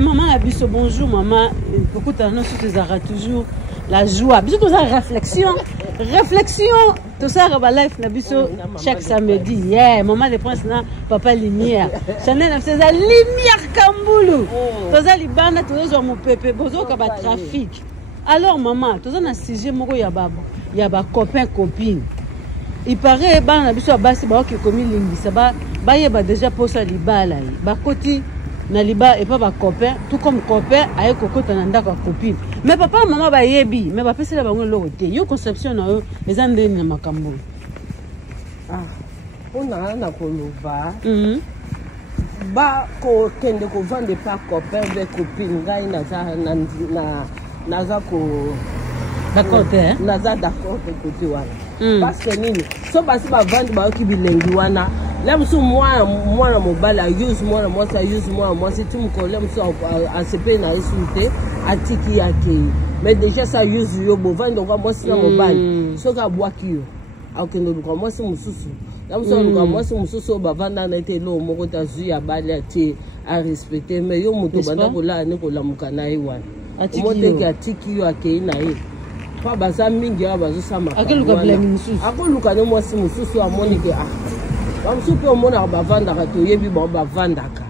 maman a dit bonjour, maman. Beaucoup de nous toujours la joie. Bisous, tout ça, réflexion. Réflexion. Tout ça, life, chaque samedi. Yeah, maman de prince, papa lumière. Chanel, c'est la lumière Kamboulou. Tout ça, libana, tout ça, mon pépé, bozo, kaba trafic. Alors, maman, tout ça, on a sujet, moko, y a ba copain, copine. Il paraît, bah, on a besoin de basi, bah, qui commis lingi, ça va, bah, y a déjà pour ça, libala, bah, côté. Naliba et pas ma copain, tout comme copain, avec coco tananda comme copine. Mais papa, maman, ba yebi, mais papa, c'est la banque l'autre. Yo conception, les andés na makambo. Ah, on a un akoloba. Ba ko kende ko vendre pas copain avec copine, gai naza ko. D'accord, hein? Naza d'accord de côté wana. Parce que nini, so basi ba vendre ba ki bilengi wana. Là, moi, mon bal, use moi, ça use moi, c'est tout mon collègue, à se payer, à insulter, à tiki, à qui. Mais déjà, ça use yo, bon, donc moi, c'est mon bal. Ce qu'a boit qui yo. Alors que nous, moi, c'est mon sous-sous. Là, moi, c'est mon sous-sous, bah, vendant, on était là, mon côté, à bal, à respecter. Mais yo, mon tobanda, là, nous, la moukana, wan. À tiki, yo, à qui, naïe. Pas baza mingi, bazo sama. À quel cas, à quel cas, moi, c'est mon sous-sous, à Monique, ah. Bamsupe omona bavandaka toyebi ba bavandaka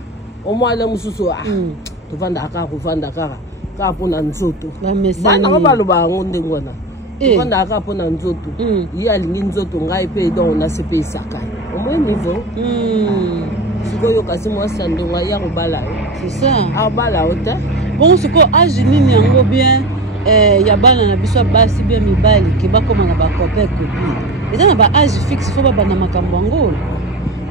omwana mususu tovandaka kovandaka ka pona nzoto bana baloba ngo ndengwana tovandaka pona nzoto ye alingi nzoto ngai pe donc na sepe isaka omwe niveau sikoyo kasi mwa sandonga ya kobala c'est ça abala ota bon siko âge nini yango bien ya bana na biso basi bien mibali ke bakoma na ba copain copine eza na ba âge fixe faut ba bana makambo ngo.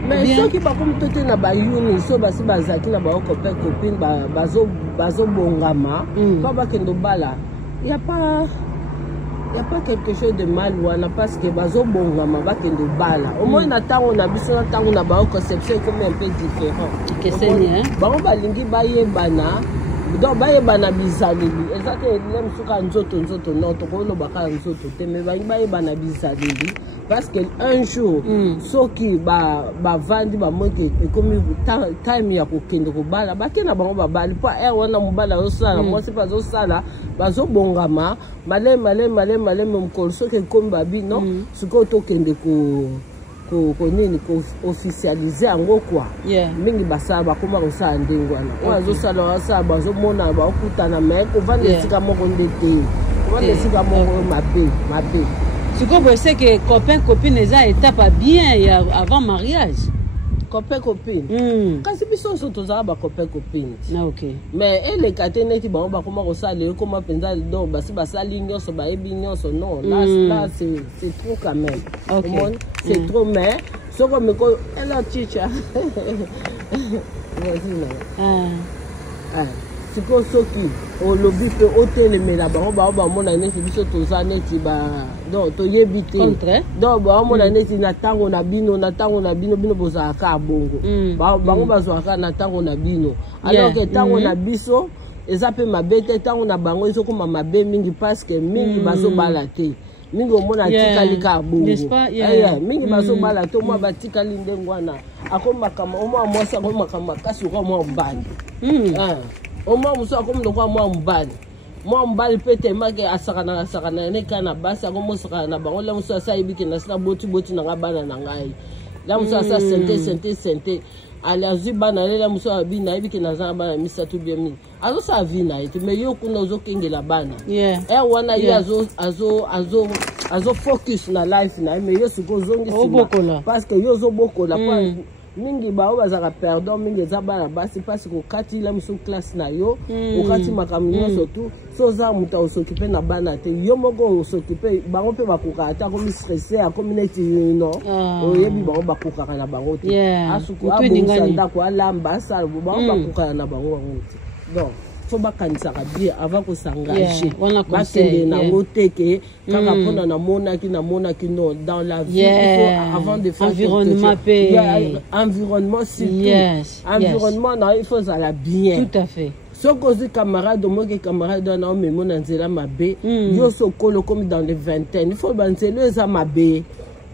Mais ceux qui ne sont pas na ba yuni so basi bazaki na ba copain copine bazo bongama pas ba kendo bala il y a pas quelque chose de mal wana parce que bazo bongama ba kendo bala au moins na tango na biso na tango na ba conception comme un peu différent que c'est hein ba ba lingi ba yebana donc ba yebana bizaleli exactement même suka nzoto non to ko lo ba ka nzoto te mais ba yebana bizaleli. Parce qu'un jour, ceux qui vendent, comme time ya kokende ko bala, bakena bango ba bali pa wana mobala osala, moi c'est pas osala, bazo bongama, malé même kol ceux qui comme babi non, ce ko to kende ko nini ko officialiser ngo quoi. Mingi basa ba koma osala ndengwana. Ozo sala sa bazo mona ba okutana mais ko vendre sika moko ndete. Ko vendre sika moko mabe. Tu comprends, c'est que copain, copine, les a étape bien avant mariage. Copain, copine. Quand c'est bien, c'est tous les copain, copine. Ah, ok. Mais les caténés, ils vont comment ça, comment penser, donc, si ça ligne, ça va non. Là, c'est trop quand même. Ok. C'est trop, mais, ce qu'on me dit, elle a chicha. C'est comme ceux qui au lobby peut ôter les là-bas, mon année, c'est biso tous années, donc, tu y habites. Donc, mon année, c'est natango na bino boza ka bongo. Bango bazwaka natango na bino. Alors que tango na biso, ezape mabete tango na bango, ils sont comme mabe mingi parce que mingi bazo balate. Mingi omona tikali ka bongo. N'est-ce pas? Mingi bazo balate, moi batikali ndengwana. Akoma kama, moi mwasi akoma kama kasi kwa moi mbali. Au moins, je suis comme le roi, moi, mbali pete make asakana ne kana basa comme sakana bango la musa sa ibiki na sna boti na bana na ngai la musa sa sente ala zibana la musa bina ibiki na za bana misatu bien mi azo sa vina ite me yo kuna zo kengela bana wana yo azo focus na life na me yo siko zongi parce que yo zo bokola mingi ba bazaka perdon mingi zabana basi parce que kati la muso classe na yo okati makamyo surtout soza muta s'occuper na bana te yo moko s'occuper bango pe bakoka ata comme stressé a community non oyebi bango bakoka na bango te asuku abonga ko alamba sala bango bakoka na bango donc faut bakanisa bien avant que s'engager bakende na moteke kaka pona na monaki non dans la vie avant de faire environnement environnement surtout environnement il faut ça la bien tout à fait so cause camarade moi que camarade na me mona nzela mabe yo sokolo comme dans les vingtaines il faut banzelo eza mabe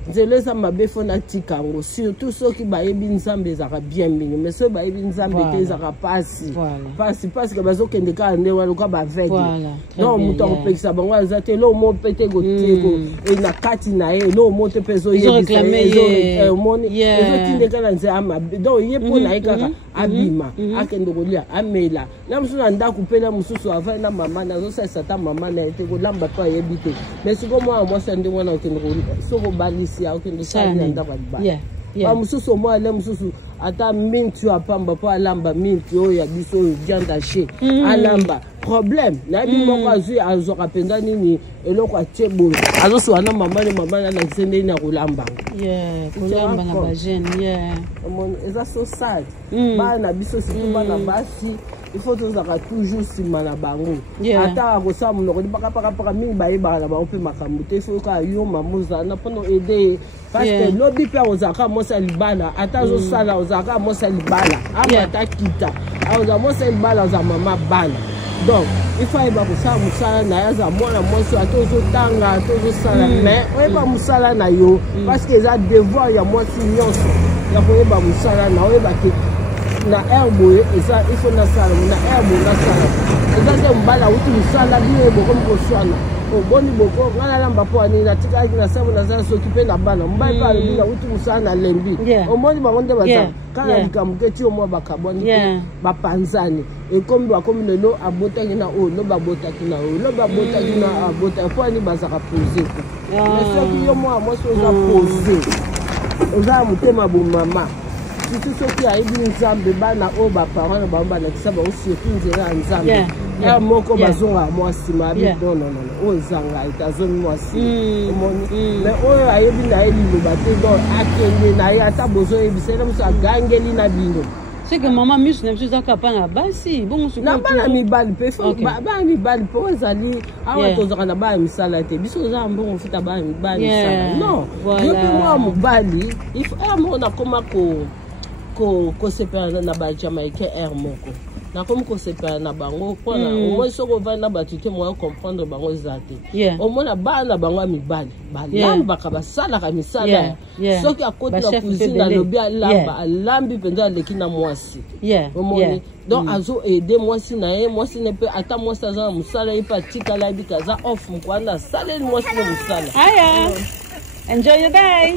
nzela eza mabe fo natika yango surtout soki bayebi nzambe ezalaka bien mingi mais soki bayebi nzambe te ezalaka pasi ke bazokende kaka nde wana loka baveugle donc moto akopekisa bango aza te eloko mo mpe te na kati na ye eloko mo te mpe ezoyebisomoni ezotindeka na nzela amabe donc ye mpo na ye kaka abima akende kolia amela na mosusu na ndako mpe na mosusu avai na mama nazosalisa ta mama na ye te kolamba to ayebi te mais siko mwana mwasi nde wana okende soko balisi okende sali na ndako alibala bamosusu omwana mosusu ata minti apamba mpo alamba minti oyo ya biso oyo viande haché alamba problème nayebi moko azwi azwaka mpenza nini eloko atie boye azosoka na mama nanakise ndeni ya kolamba eza so sale bana na biso surtout bana basi il faut tozalaka toujours nsima na bango ata akosala monoko di pakapakapaka mingi bayebaka na bango mpe makambo te faut kaka yo mama ozala mpona ede parce que lobi mpe akozalaka mwasi ya libala ata azosala ozalaka mwasi ya libala amata kita akozala mwasi ya libala ozala mama bana donc il faut ayeba kosala mosala na ye aza mwana mwasi ata ozotanga tozosala mais oyeba mosala na yo parce que eza devoir ya mwasi nyonso ya koyeba mosala na oyeba ke na herbe eza il faut nasala na herbe nasala eza te mbala uti mosala bino bokomi koswana oboni boko nga nalamba mpo ani natikaki nasala nazala soki mpe na bana mobali mpe alobi na uti mosala na lembi omoni bango nde baza kaka likambo ke ti omwa bakabwani bapanzani ekomi bakomi lelo abotaki na oyo lo babotaki na oyo lo babotaki na abotaki mpo ani bazaka pose te mais soki yo mwa mwasi oza pose oza motema bomama surtout soki ayebi nzambe bana oyo baparent na bango balakisa bango surtout nzela ya nzambe ya moko bazongaka mwa nsima abi nonono oyo ezanga etazoni mwa nsima omoni mais oyo ayebi na ye liloba te donc akende na ye ata bozoyebisa ena mosu agangeli na bino c'est que maman miso na biso ezaka pa na basi bongo na bana mibali mpe bana mibali mpe oyo ezali awa tozaka na bana misala te biso ozala mbongo futa bana mibali misala non yo mpe mwa mobali moko nakoma kosepela na bajamaïcain air moko nakomi kosepela na bango mpona omoi soki ovandi na bato te moya comprendre bango eza te omona bana na bango ya mibali balambaka basalaka misala soki akoti na cuisine alobi alamba alambi mpenza aleki na mwasi omoni donc azoede mwasi na ye mwasi ne mpe ata mwasi aza na mosala ye mpe atikala yebika aza off mokwana asaleli mwasi na mosala enjoy your day.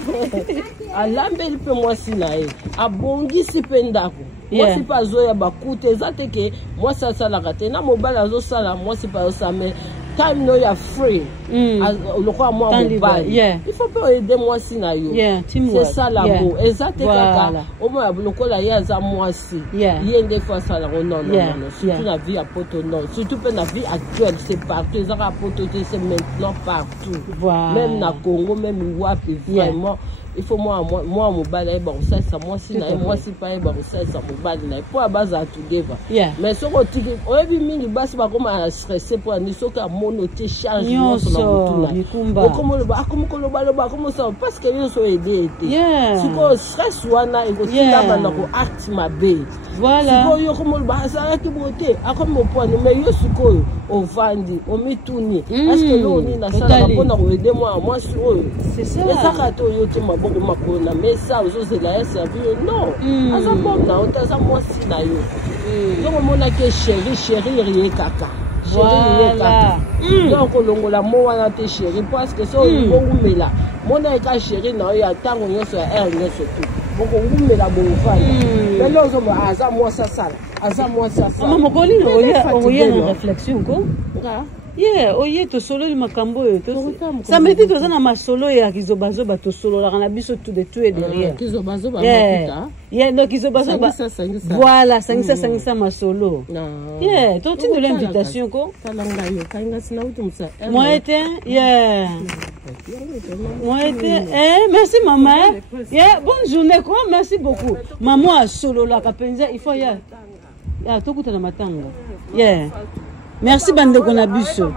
Alambeli pe mwasi na ye abongisi pe ndako mwasi pe azoya bakute eza te ke mwasi asalaka te na mobali azosala mwasi pe azosala me time no ya free lokola mwa mobali il faut pe oede mwasi na yo c'est ça l'amour eza te kaka omoya lokola ye aza mwasi ye nde fo asalango non surtout na vie ya poto non surtout pe na vie actuelle c'est partout ezaka poto te c'est maintenant partout même na Congo même wapi vraiment il faut moi mobali ayeba kosalisa mwasi na ye mwasi mpe ayeba kosalisa mobali na ye mpo abazala tudeva mais soki otiki oyebi mingi basi bakoma na stresse mpo ani soki amoni otie charge nyonso na motu na ye okomoloba akomi kolobaloba akomosala parce que nyonso oyede ete sikoyo stress wana ekotindama na koacte mabe sikoyo yo komoloba azalaki boye te akomi mopwani mais yo sikoyo ovandi omituni parceke eloko nini nasalaka mpona koyede mwana mwasi oyo ezaka te oyo te maboko makolo na mesa ozozela ya servi yo non aza moko na yo te aza mwasi na yo ntongo omonaki sheri rie kaka donc olongola mo wana te sheri parce que so olingi ongumela mona eka sheri na yo ya ntango nyonso ya aire nyonso te bokongumela boovanda lelo ozomba aza mwasi asala aza mwasi asala mokoli okoya na réflexion ko oye tosololi makambo oyo samedi toza na masolo ya kizobazoba tosololaka na biso tout de tout et derrière donc kizobazoba voilà sangisa masolo totindola invitation ko moi te merci maman bonne journée quoi merci beaucoup maman asololaka mpenza il faut ya tokutana matanga merci bandeko na biso.